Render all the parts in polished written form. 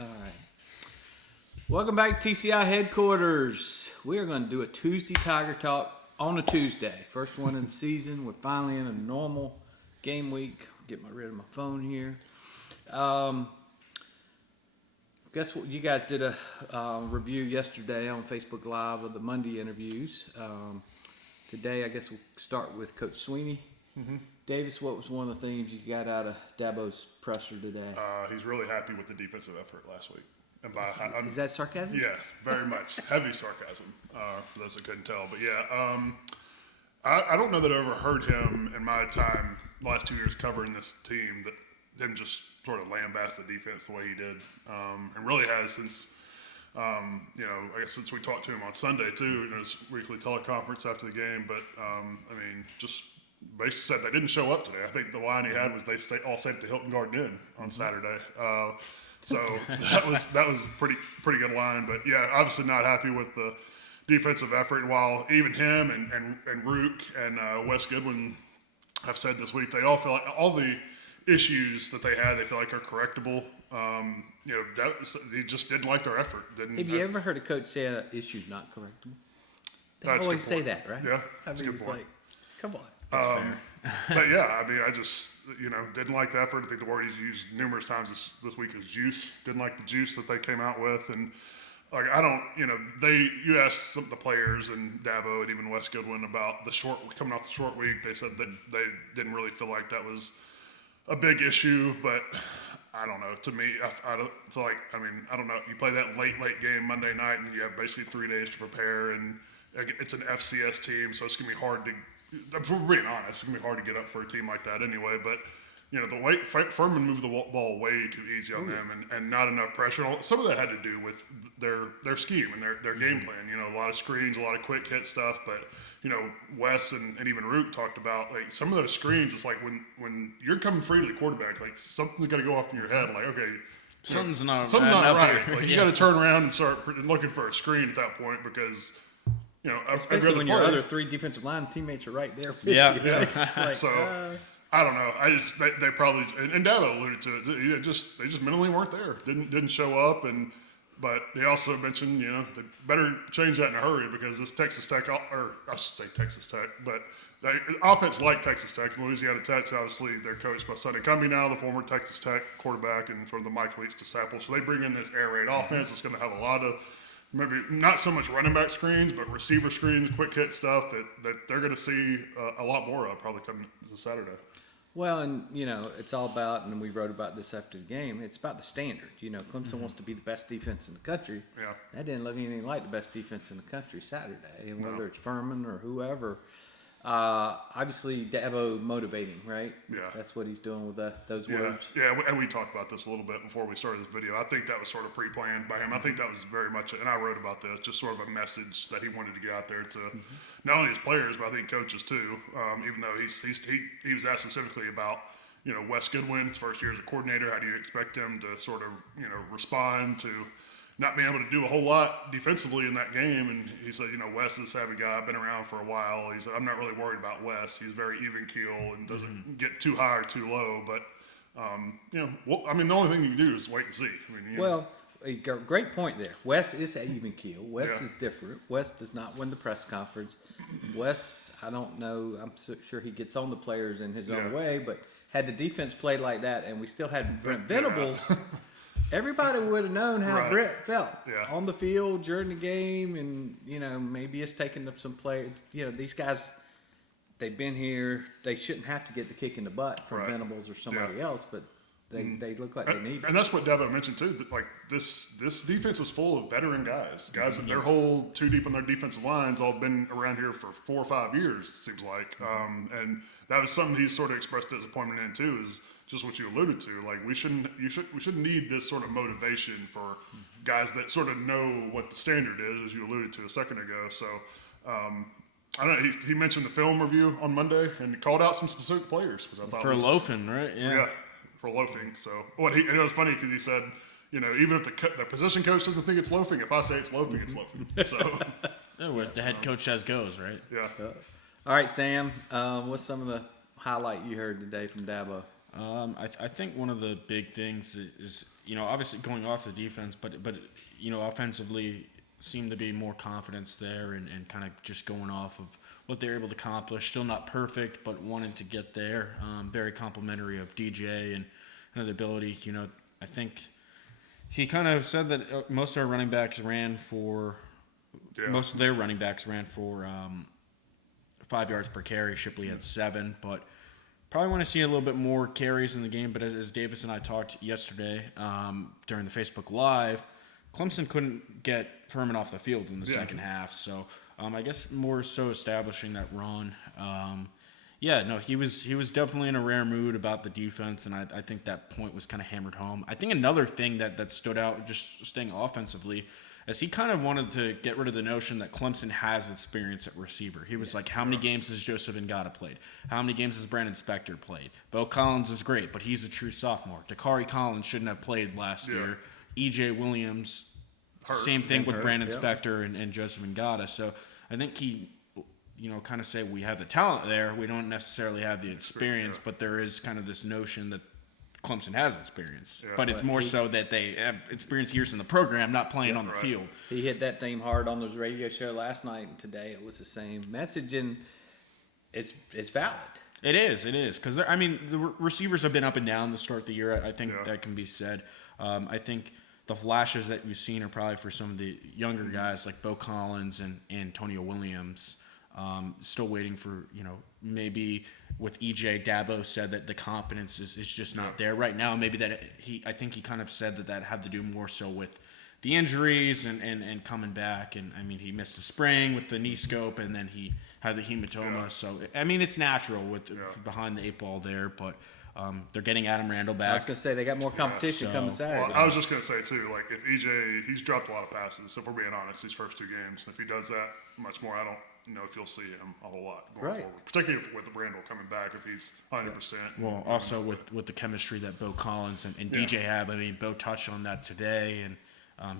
All right. Welcome back to TCI headquarters. We are going to do a Tuesday Tiger Talk on a Tuesday. First one in the season. We're finally in a normal game week. Get rid of my phone here. Guess what? You guys did a review yesterday on Facebook Live of the Monday interviews. Today, I guess we'll start with Coach Sweeney. Mm-hmm. Davis, what was one of the things you got out of Dabo's presser today? He's really happy with the defensive effort last week. And Is that sarcasm? Yeah, very much. Heavy sarcasm, for those that couldn't tell. But yeah, I don't know that I ever heard him in my time, the last 2 years covering this team, that him just sort of lambast the defense the way he did. And really has since, I guess since we talked to him on Sunday too, in his weekly teleconference after the game. But, just basically said they didn't show up today. I think the line he had was they all stayed at the Hilton Garden Inn on Saturday. So that was a pretty good line. But yeah, obviously not happy with the defensive effort. And while even him and Rook and Wes Goodwin have said this week, they all feel like all the issues that they had, they feel like are correctable. They just didn't like their effort. Have you ever heard a coach say an issue's not correctable? They That's always say that, right? Yeah, that's a good point. Like, come on. But yeah, I just, didn't like the effort. I think the word he's used numerous times this week is juice. Didn't like the juice that they came out with. And like, you asked some of the players and Dabo and even Wes Goodwin about coming off the short week. They said that they didn't really feel like that was a big issue, but I don't know. To me, I don't feel like, I don't know. You play that late game Monday night and you have basically 3 days to prepare, and it's an FCS team. So it's going to be hard to, if we're being honest, it's going to be hard to get up for a team like that anyway. But, the way Furman moved the ball way too easy on them and not enough pressure. Some of that had to do with their scheme and their game plan. A lot of screens, a lot of quick hit stuff. But, Wes and even Root talked about, like, some of those screens, it's like when you're coming free to the quarterback, like, something's got to go off in your head. Like, okay, something's not right. Here. Like, you got to turn around and start looking for a screen at that point because – especially when your other 3 defensive line teammates are right there. Yeah. Like, so I don't know. They probably and Dabo alluded to it. They just mentally weren't there. Didn't show up. But he also mentioned they better change that in a hurry because this Texas Tech, or I should say Texas Tech, but the offense like Texas Tech, Louisiana Tech's obviously they're coached by Sonny Cumbie now, the former Texas Tech quarterback and sort of the Mike Leach disciple. So they bring in this air raid offense. It's going to have a lot of maybe not so much running back screens, but receiver screens, quick hit stuff that they're going to see a lot more of probably coming this Saturday. Well, and, it's all about, and we wrote about this after the game, it's about the standard. Clemson wants to be the best defense in the country. Yeah. That didn't look anything like the best defense in the country Saturday. And whether it's Furman or whoever, obviously Dabo motivating, right? Yeah. That's what he's doing with those words. Yeah, and we talked about this a little bit before we started this video. I think that was sort of pre-planned by him. I think that was very much, and I wrote about this, just sort of a message that he wanted to get out there to not only his players, but I think coaches too. Even though he was asked specifically about, Wes Goodwin, his first year as a coordinator, how do you expect him to sort of, respond to not being able to do a whole lot defensively in that game. And he said, Wes is a savvy guy. I've been around for a while. He said, I'm not really worried about Wes. He's very even keel and doesn't get too high or too low. But, the only thing you can do is wait and see. Great point there. Wes is even keel. Wes is different. Wes does not win the press conference. Wes, I don't know. I'm sure he gets on the players in his own way. But had the defense played like that and we still had Brent Venables – everybody would have known how Brett felt on the field during the game, and maybe it's taken up some play. These guys, they've been here. They shouldn't have to get the kick in the butt from Venables or somebody else, but they look like they need it. And that's what Dabo mentioned too. That like this defense is full of veteran guys that their whole 2 deep on their defensive lines all been around here for 4 or 5 years. It seems like, and that was something he sort of expressed disappointment in too. Is just what you alluded to. Like we shouldn't need this sort of motivation for guys that sort of know what the standard is, as you alluded to a second ago. So I don't know. He mentioned the film review on Monday and called out some specific players, which I thought for loafing, right? Yeah, for loafing. So and it was funny because he said, even if the position coach doesn't think it's loafing, if I say it's loafing, it's loafing. So where the head coach says goes, right? Yeah. All right, Sam. What's some of the highlight you heard today from Dabo? I think one of the big things is obviously going off the defense, but offensively seemed to be more confidence there and kind of just going off of what they're able to accomplish. Still not perfect, but wanted to get there. Very complimentary of DJ and the ability. I think he kind of said that most of their running backs ran for 5 yards per carry. Shipley had 7, but probably want to see a little bit more carries in the game. But as Davis and I talked yesterday during the Facebook Live, Clemson couldn't get Furman off the field in the second half. So I guess more so establishing that run. He was definitely in a rare mood about the defense, and I think that point was kind of hammered home. I think another thing that stood out, just staying offensively, is he kind of wanted to get rid of the notion that Clemson has experience at receiver. He was like, how many games has Joseph Ngata played? How many games has Brandon Spector played? Beau Collins is great, but he's a true sophomore. Dakari Collins shouldn't have played last year. E.J. Williams, same thing with Brandon Spector and Joseph Ngata. So I think he, kind of say we have the talent there. We don't necessarily have the experience, but there is kind of this notion that Clemson has experience. Yeah, but it's more so that they have experience years in the program, not playing on the field. He hit that theme hard on his radio show last night, and today it was the same message, and it's valid. It is, because the receivers have been up and down to start the year. I think that can be said. I think the flashes that you've seen are probably for some of the younger guys like Beau Collins and Antonio Williams. Still waiting for, maybe with EJ, Dabo said that the confidence is just not there right now. Maybe I think he kind of said that had to do more so with the injuries and coming back. And he missed the spring with the knee scope, and then he had the hematoma. Yeah. So, it's natural with behind the 8 ball there, but they're getting Adam Randall back. I was going to say, they got more competition coming Saturday. Well, I was just going to say, too, like, if EJ, he's dropped a lot of passes, if we're being honest, these first 2 games. If he does that much more, I don't know if you'll see him a whole lot going forward, particularly with Randall coming back if he's 100%. Well, also with the chemistry that Beau Collins and DJ have. Beau touched on that today, and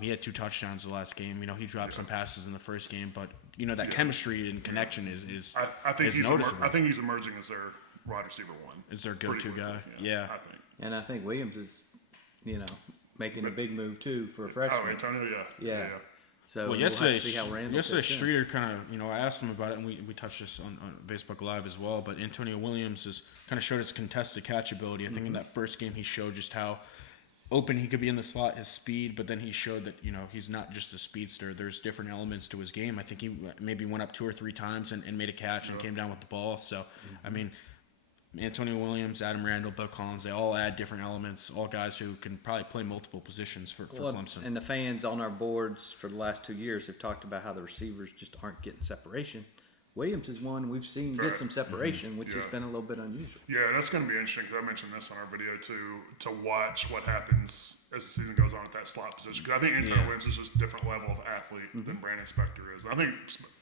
he had 2 touchdowns the last game. He dropped some passes in the first game, but that chemistry and connection is I think is he's noticeable. I think he's emerging as their wide receiver 1. Is their go-to guy? Yeah, I think. And I think Williams is, making a big move too for a freshman. Oh, Antonio, yeah. So well, yesterday Streeter kind of, I asked him about it, and we touched this on Facebook Live as well. But Antonio Williams has kind of showed his contested catch ability. I think in that first game he showed just how open he could be in the slot, his speed. But then he showed that he's not just a speedster. There's different elements to his game. I think he maybe went up 2 or 3 times and made a catch and came down with the ball. So Antonio Williams, Adam Randall, Beau Collins, they all add different elements, all guys who can probably play multiple positions for Clemson. And the fans on our boards for the last 2 years have talked about how the receivers just aren't getting separation. Williams is one we've seen get some separation, which has been a little bit unusual. Yeah, that's going to be interesting because I mentioned this on our video too, to watch what happens as the season goes on at that slot position. Because I think Antonio Williams is just a different level of athlete than Brandon Spector is. I think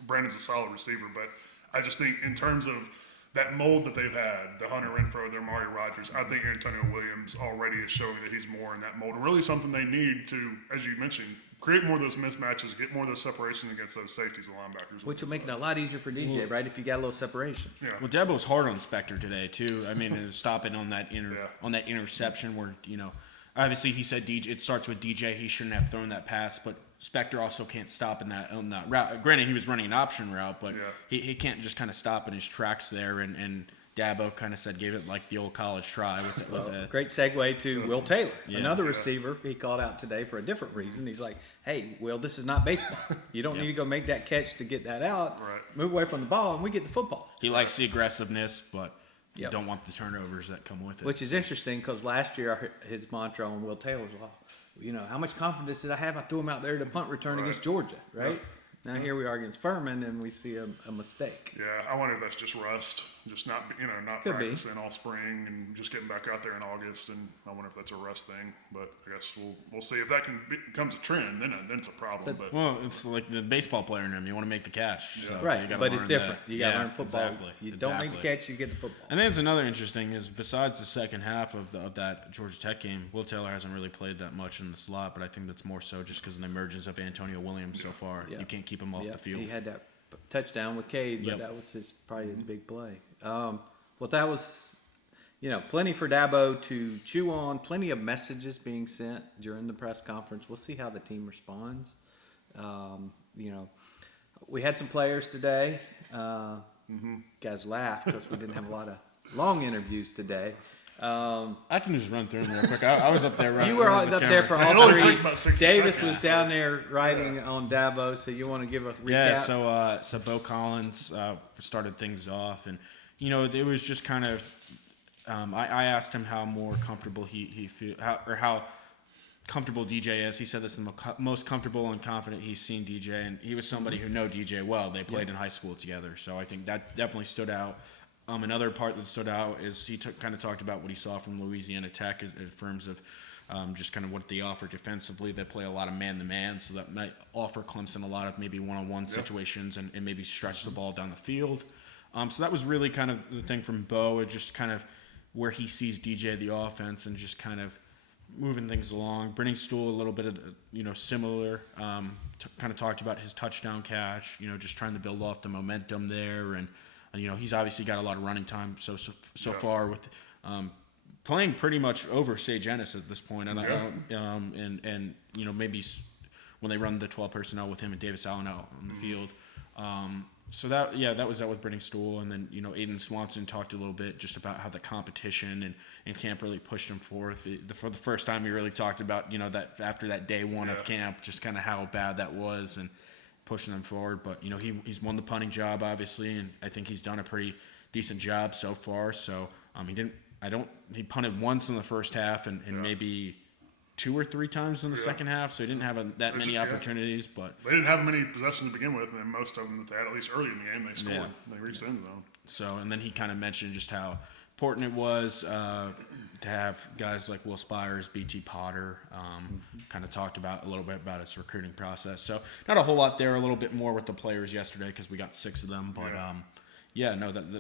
Brandon's a solid receiver, but I just think in terms of that mold that they've had, the Hunter Renfrow, the Amari Rodgers, I think Antonio Williams already is showing that he's more in that mold. And really something they need to, as you mentioned, create more of those mismatches, get more of those separations against those safeties and linebackers. Which will make it a lot easier for DJ, right, if you got a little separation. Yeah. Well, Dabo's hard on Spector today, too. Stopping on that interception where, obviously he said DJ, it starts with DJ. He shouldn't have thrown that pass, but Spector also can't stop on that route. Granted, he was running an option route, but he can't just kind of stop in his tracks there. And Dabo kind of gave it like the old college try. Great segue to Will Taylor, another receiver he called out today for a different reason. He's like, hey, Will, this is not baseball. You don't need to go make that catch to get that out. Right. Move away from the ball, and we get the football. He likes the aggressiveness, but don't want the turnovers that come with it. Which is interesting because last year his mantra on Will Taylor was, how much confidence did I have? I threw him out there to punt return against Georgia, right? Now here we are against Furman, and we see a mistake. Yeah, I wonder if that's just rust, just not practicing all spring and just getting back out there in August. And I wonder if that's a rust thing. But I guess we'll see if that becomes a trend. Then it's a problem. Well, it's like the baseball player in him. You want to make the catch, so right? But it's different. You got to learn football. Exactly. You don't make the catch, you get the football. And then it's another interesting is besides the second half of that Georgia Tech game, Will Taylor hasn't really played that much in the slot. But I think that's more so just because of the emergence of Antonio Williams so far. You can't keep him off the field. He had that touchdown with Cade, but that was probably his big play. That was, plenty for Dabo to chew on, plenty of messages being sent during the press conference. We'll see how the team responds. We had some players today. Guys laughed because we didn't have a lot of long interviews today. I can just run through them real quick. I was up there running. You were up there for all only three. took about 60 Davis seconds. was down there writing on Dabo, so you want to give a recap? Yeah, so Beau Collins started things off, and it was just kind of. I asked him how more comfortable he feel how comfortable DJ is. He said this is the most comfortable and confident he's seen DJ, and he was somebody who knew DJ well. They played in high school together, so I think that definitely stood out. Another part that stood out is he kind of talked about what he saw from Louisiana Tech in terms of just kind of what they offer defensively. They play a lot of man-to-man, so that might offer Clemson a lot of maybe one-on-one situations and maybe stretch the ball down the field. So that was really kind of the thing from Beau, it just kind of where he sees DJ the offense and just kind of moving things along. Brenning Stool a little bit of similar. Kind of talked about his touchdown catch. Just trying to build off the momentum there, and he's obviously got a lot of running time so far with playing pretty much over Sage Ennis at this point. And maybe when they run the 12 personnel with him and Davis Allen out on the field. So that was that with Brenning Stool, and then Aiden Swanson talked a little bit just about how the competition and camp really pushed him forth. For the first time, he really talked about that after that day one of camp, just kind of how bad that was and pushing them forward. But he's won the punting job obviously, and I think he's done a pretty decent job so far. So he punted once in the first half and maybe 2 or 3 times in the second half, so he didn't have that many opportunities. But they didn't have many possessions to begin with, and then most of them that they had, at least early in the game, they scored. Yeah. They reached the end zone. So, and then he kind of mentioned just how important it was to have guys like Will Spires, BT Potter, kind of talked about a little bit about his recruiting process. So not a whole lot there, a little bit more with the players yesterday because we got 6 of them. But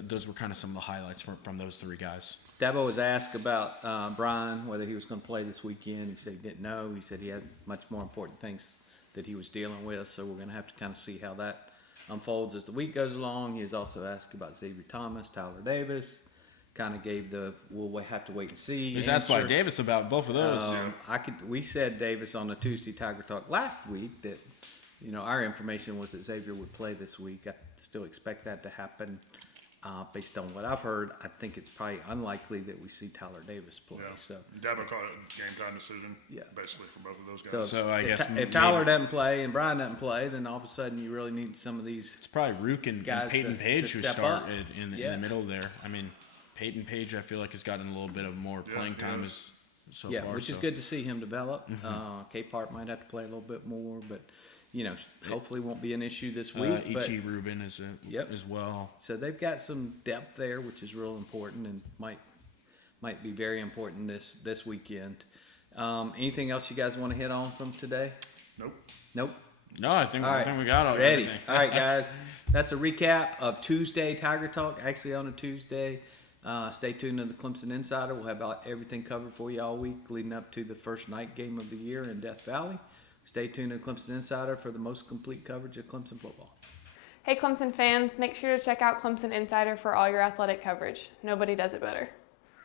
those were kind of some of the highlights from those 3 guys. Dabo was asked about Brian, whether he was going to play this weekend. He said he didn't know. He said he had much more important things that he was dealing with, so we're going to have to kind of see how that unfolds as the week goes along. He was also asked about Xavier Thomas, Tyler Davis. Kind of gave we'll have to wait and see. He was asked by Davis about both of those. We said Davis on the Tuesday Tiger Talk last week that our information was that Xavier would play this week. I still expect that to happen. Based on what I've heard, I think it's probably unlikely that we see Tyler Davis play. Yeah. So Dabo called it a game time decision. Basically for both of those guys. So I guess if Tyler doesn't play and Brian doesn't play, then all of a sudden you really need some of these. It's probably Rook and guys Peyton Page to who step up. started in the middle there. I mean, Peyton Page, I feel like has gotten a little bit of more playing time so far. Which is good to see him develop. K-Part might have to play a little bit more, but hopefully won't be an issue this week. E.T. Rubin is as well. So they've got some depth there, which is real important and might be very important this weekend. Anything else you guys want to hit on from today? Nope. No, I think we got all ready. everything. All right, guys. That's a recap of Tuesday Tiger Talk. Actually, on a Tuesday. Stay tuned to the Clemson Insider. We'll have everything covered for you all week leading up to the first night game of the year in Death Valley. Stay tuned to Clemson Insider for the most complete coverage of Clemson football. Hey Clemson fans, make sure to check out Clemson Insider for all your athletic coverage. Nobody does it better.